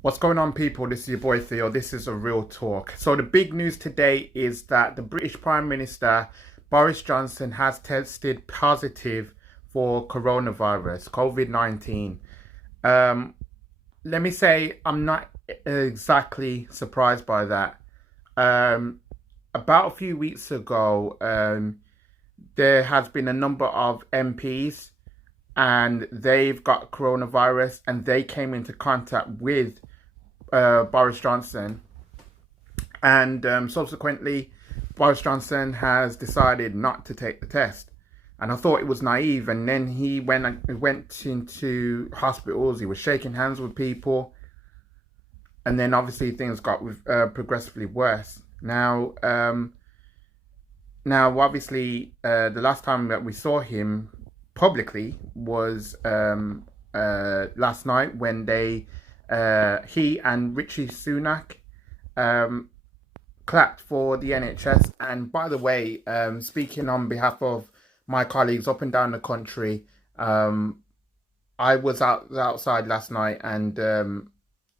What's going on, people? This is your boy Theo. This is a real talk. So the big news today is that the British Prime Minister Boris Johnson has tested positive for coronavirus, COVID-19. Um, Let me say I'm not exactly surprised by that. Um, about a few weeks ago, there has been a number of MPs and they've got coronavirus and they came into contact with Boris Johnson, and subsequently, Boris Johnson has decided not to take the test. And I thought it was naive. And then he went into hospitals. He was shaking hands with people, and then obviously things got progressively worse. Now, obviously, the last time that we saw him publicly was last night when he and Richie Sunak um, clapped for the NHS. And by the way, speaking on behalf of my colleagues up and down the country, I was outside last night, and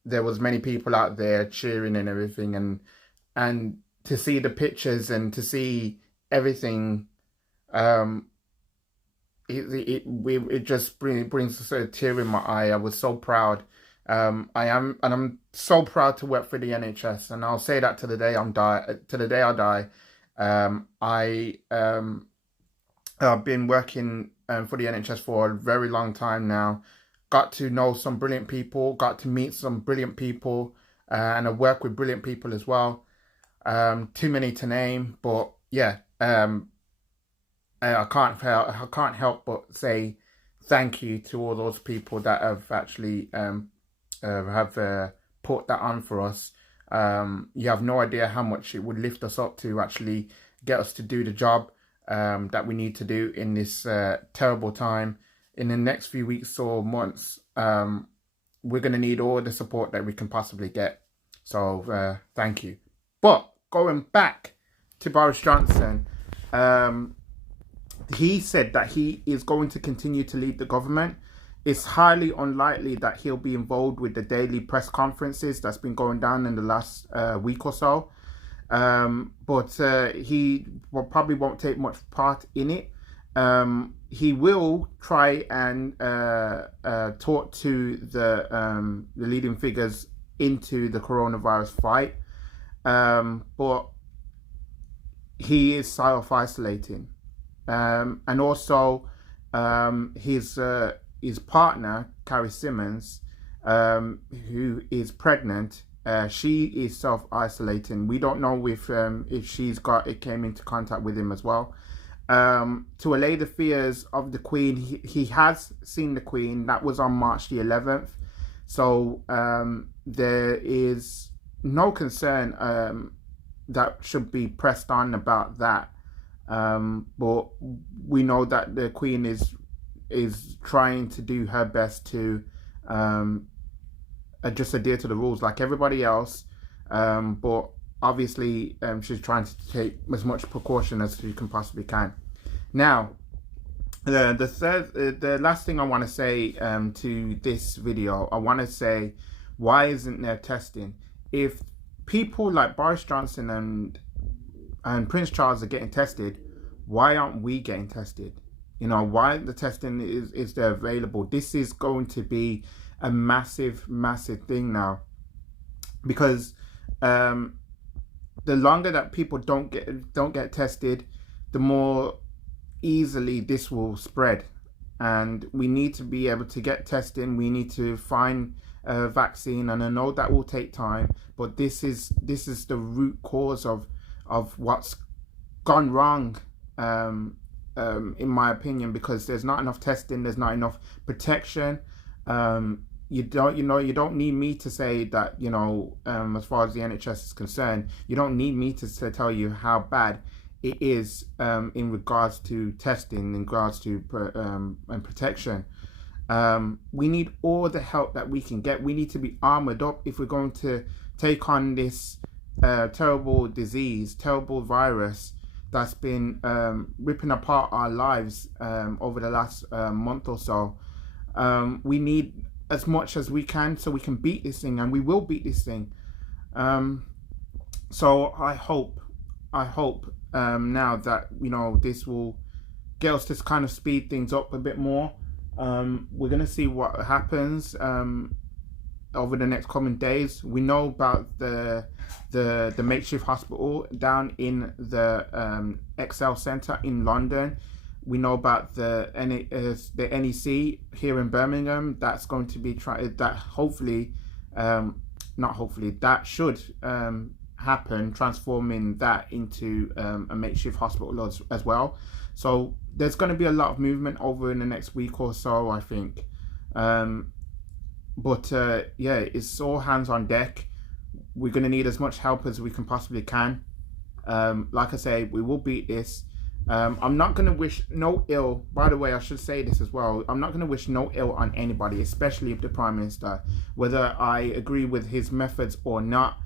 there was many people out there cheering and everything, and to see the pictures and to see everything, um, it just brings a tear in my eye. I was so proud. I'm so proud to work for the NHS, and I'll say that to the day I die. I've been working for the NHS for a very long time now. Got to know some brilliant people, got to meet some brilliant people, and I work with brilliant people as well. Too many to name, but yeah. I can't help but say thank you to all those people that have actually put that on for us. You have no idea how much it would lift us up to actually get us to do the job that we need to do in this terrible time. In the next few weeks or months, we're going to need all the support that we can possibly get. So thank you. But going back to Boris Johnson, he said that he is going to continue to lead the government. It's highly unlikely that he'll be involved with the daily press conferences that's been going down in the last week or so. But he probably won't take much part in it. He will try and talk to the leading figures into the coronavirus fight. But he is self-isolating. And also his partner, Carrie Simmons, who is pregnant, she is self-isolating. We don't know if it came into contact with him as well. To allay the fears of the Queen, he has seen the Queen. That was on March the 11th. So there is no concern that should be pressed on about that. But we know that the Queen is trying to do her best to just adhere to the rules like everybody else. But obviously, she's trying to take as much precaution as she can possibly can. Now, the last thing I want to say to this video, I want to say, why isn't there testing? If people like Boris Johnson and Prince Charles are getting tested, why aren't we getting tested? You know, why the testing is there available? This is going to be a massive thing now, because the longer that people don't get tested, the more easily this will spread. And we need to be able to get testing. We need to find a vaccine, and I know that will take time, but this is the root cause of what's gone wrong, in my opinion, because there's not enough testing, there's not enough protection. You don't need me to say that, as far as the NHS is concerned, you don't need me to tell you how bad it is in regards to testing, in regards to and protection. We need all the help that we can get. We need to be armored up if we're going to take on this terrible disease, terrible virus that's been ripping apart our lives over the last month or so. We need as much as we can so we can beat this thing, and we will beat this thing. So I hope now that, you know, this will get us to kind of speed things up a bit more. We're gonna see what happens over the next coming days. We know about the makeshift hospital down in the Excel Centre in London. We know about the NEC here in Birmingham. That's going to be that hopefully, not hopefully, that should happen, transforming that into a makeshift hospital as well. So there's going to be a lot of movement over in the next week or so, I think. But yeah, it's all hands on deck. We're going to need as much help as we can possibly can. Like I say, we will beat this. I'm not going to wish no ill. By the way, I should say this as well. I'm not going to wish no ill on anybody, especially the Prime Minister. Whether I agree with his methods or not,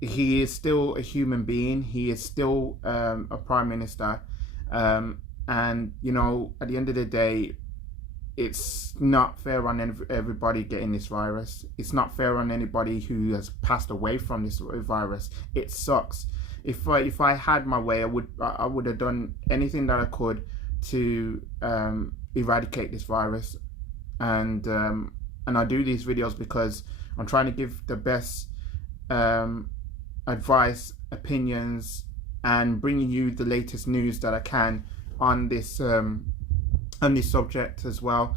he is still a human being. He is still a Prime Minister. And, you know, at the end of the day, it's not fair on everybody getting this virus. It's not fair on anybody who has passed away from this virus. It sucks. If I had my way, I would have done anything that I could to eradicate this virus, and I do these videos because I'm trying to give the best advice, opinions, and bringing you the latest news that I can on this subject as well.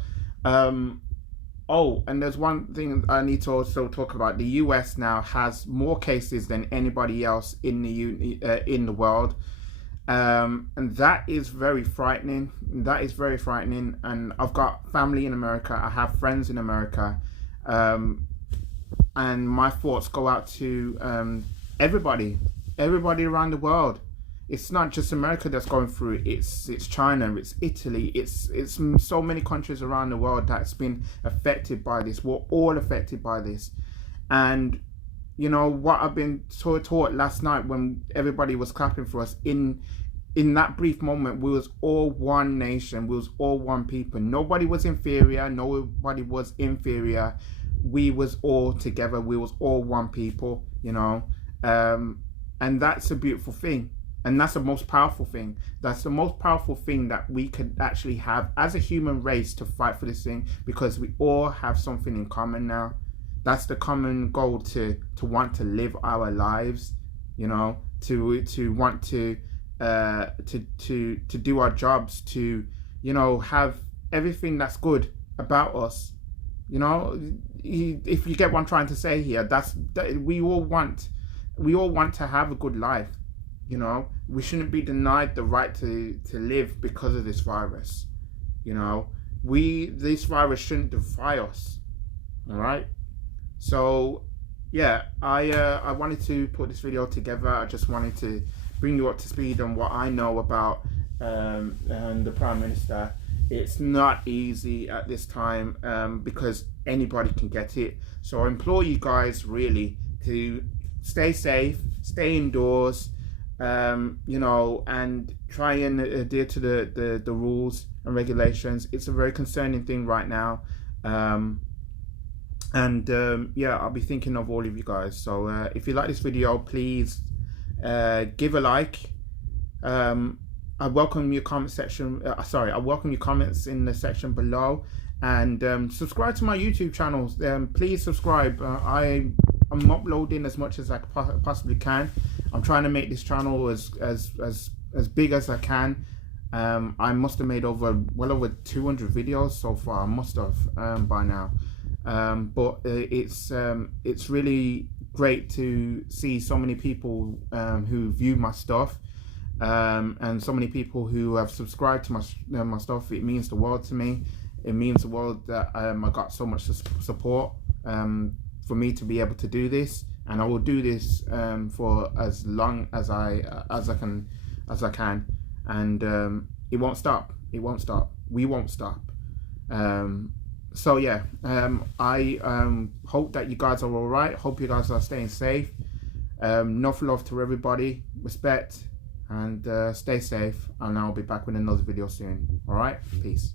Oh, and there's one thing I need to also talk about. The US now has more cases than anybody else in the world, and that is very frightening. That is very frightening. And I've got family in America. I have friends in America, and my thoughts go out to everybody around the world. It's not just America that's going through it. It's China, it's Italy, it's so many countries around the world that's been affected by this. We're all affected by this. And you know what I've been taught last night when everybody was clapping for us, in that brief moment, we was all one nation, we was all one people. Nobody was inferior, nobody was inferior. We was all together, we was all one people, you know. And that's a beautiful thing. And that's the most powerful thing. That's the most powerful thing that we could actually have as a human race to fight for this thing, because we all have something in common now. That's the common goal, to want to live our lives, you know, to want to do our jobs, to, you know, have everything that's good about us. You know, if you get what I'm trying to say here, we all want to have a good life. You know, we shouldn't be denied the right to live because of this virus. You know, this virus shouldn't defy us. All right. So yeah, I wanted to put this video together. I just wanted to bring you up to speed on what I know about the Prime Minister. It's not easy at this time because anybody can get it. So I implore you guys really to stay safe, stay indoors, you know, and try and adhere to the rules and regulations. It's a very concerning thing right now. Yeah, I'll be thinking of all of you guys. So if you like this video, please give a like. I welcome your comment section. I welcome your comments in the section below, and subscribe to my YouTube channels. Please subscribe. I'm uploading as much as I possibly can. I'm trying to make this channel as big as I can. I must have made well over 200 videos so far. I must have by now. But it's really great to see so many people who view my stuff, and so many people who have subscribed to my stuff. It means the world to me. It means the world that I got so much support for me to be able to do this, and I will do this for as long as I can, and it won't stop. It won't stop. We won't stop. So yeah, I hope that you guys are all right. Hope you guys are staying safe. Enough love to everybody. Respect, and stay safe. And I'll be back with another video soon. All right, peace.